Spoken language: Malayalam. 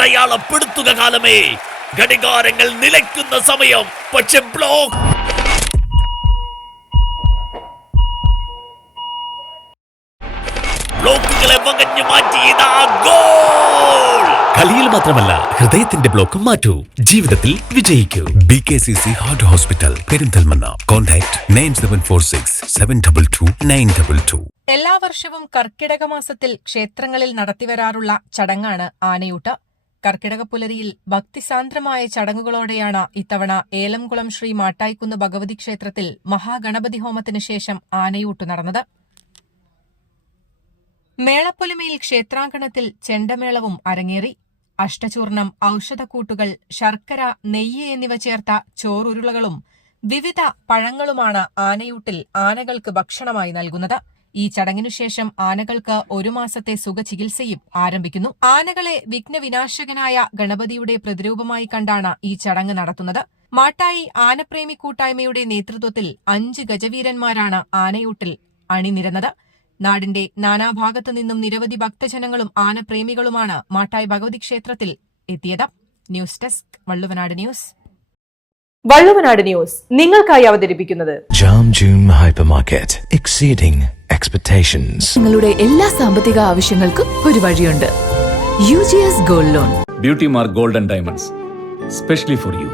അടയാളപ്പെടുത്തുക കാലമേ. ഘടികാരങ്ങൾ നിലയ്ക്കുന്ന സമയം. പക്ഷെ ബ്ലോക്കുകളെ വകഞ്ഞു മാറ്റിയത് ഗോൾ. കളിയിൽ മാത്രമല്ല, ഹൃദയത്തിന്റെ ബ്ലോക്കും മാറ്റൂ. ജീവിതത്തിൽ വിജയിക്കൂ. BKCC heart hospital, Perinthalmanna. Contact 9746722922. എല്ലാ വർഷവും കർക്കിടക മാസത്തിൽ ക്ഷേത്രങ്ങളിൽ നടത്തിവരാറുള്ള ചടങ്ങാണ് ആനയൂട്ട്. കർക്കിടക പുലരിയിൽ ഭക്തിസാന്ദ്രമായ ചടങ്ങുകളോടെയാണ് ഇത്തവണ ഏലംകുളം ശ്രീ മാട്ടായിക്കുന്ന് ഭഗവതി ക്ഷേത്രത്തിൽ മഹാഗണപതി ഹോമത്തിനു ശേഷം ആനയൂട്ട് നടന്നത്. മേളപ്പൊലിമയിൽ ക്ഷേത്രാങ്കണത്തിൽ ചെണ്ടമേളവും അരങ്ങേറി. അഷ്ടചൂർണം, ഔഷധക്കൂട്ടുകൾ, ശർക്കര, നെയ്യ് എന്നിവ ചേർത്ത ചോറുരുളകളും വിവിധ പഴങ്ങളുമാണ് ആനയൂട്ടിൽ ആനകൾക്ക് ഭക്ഷണമായി നൽകുന്നത്. ഈ ചടങ്ങിനുശേഷം ആനകൾക്ക് 1 മാസത്തെ സുഖചികിത്സയും ആരംഭിക്കുന്നു. ആനകളെ വിഘ്നവിനാശകനായ ഗണപതിയുടെ പ്രതിരൂപമായി കണ്ടാണ് ഈ ചടങ്ങ് നടത്തുന്നത്. മാട്ടായി ആനപ്രേമി കൂട്ടായ്മയുടെ നേതൃത്വത്തിൽ 5 ഗജവീരന്മാരാണ് ആനയൂട്ടിൽ അണിനിരന്നത്. നാടിന്റെ നാനാഭാഗത്തു നിന്നും നിരവധി ഭക്തജനങ്ങളും ആനപ്രേമികളുമാണ് മാട്ടായി ഭഗവതി ക്ഷേത്രത്തിൽ എത്തിയത്. News desk Valluvanad news. Valluvanad news നിങ്ങൾക്കായി അവതരിപ്പിക്കുന്നത് jam zoom hyper market, exceeding expectations. നിങ്ങളുടെ എല്ലാ സാമ്പത്തിക ആവശ്യങ്ങൾക്കും ഒരു വഴിയുണ്ട്. UGS gold loan. Beauty mark gold and diamonds, specially for you.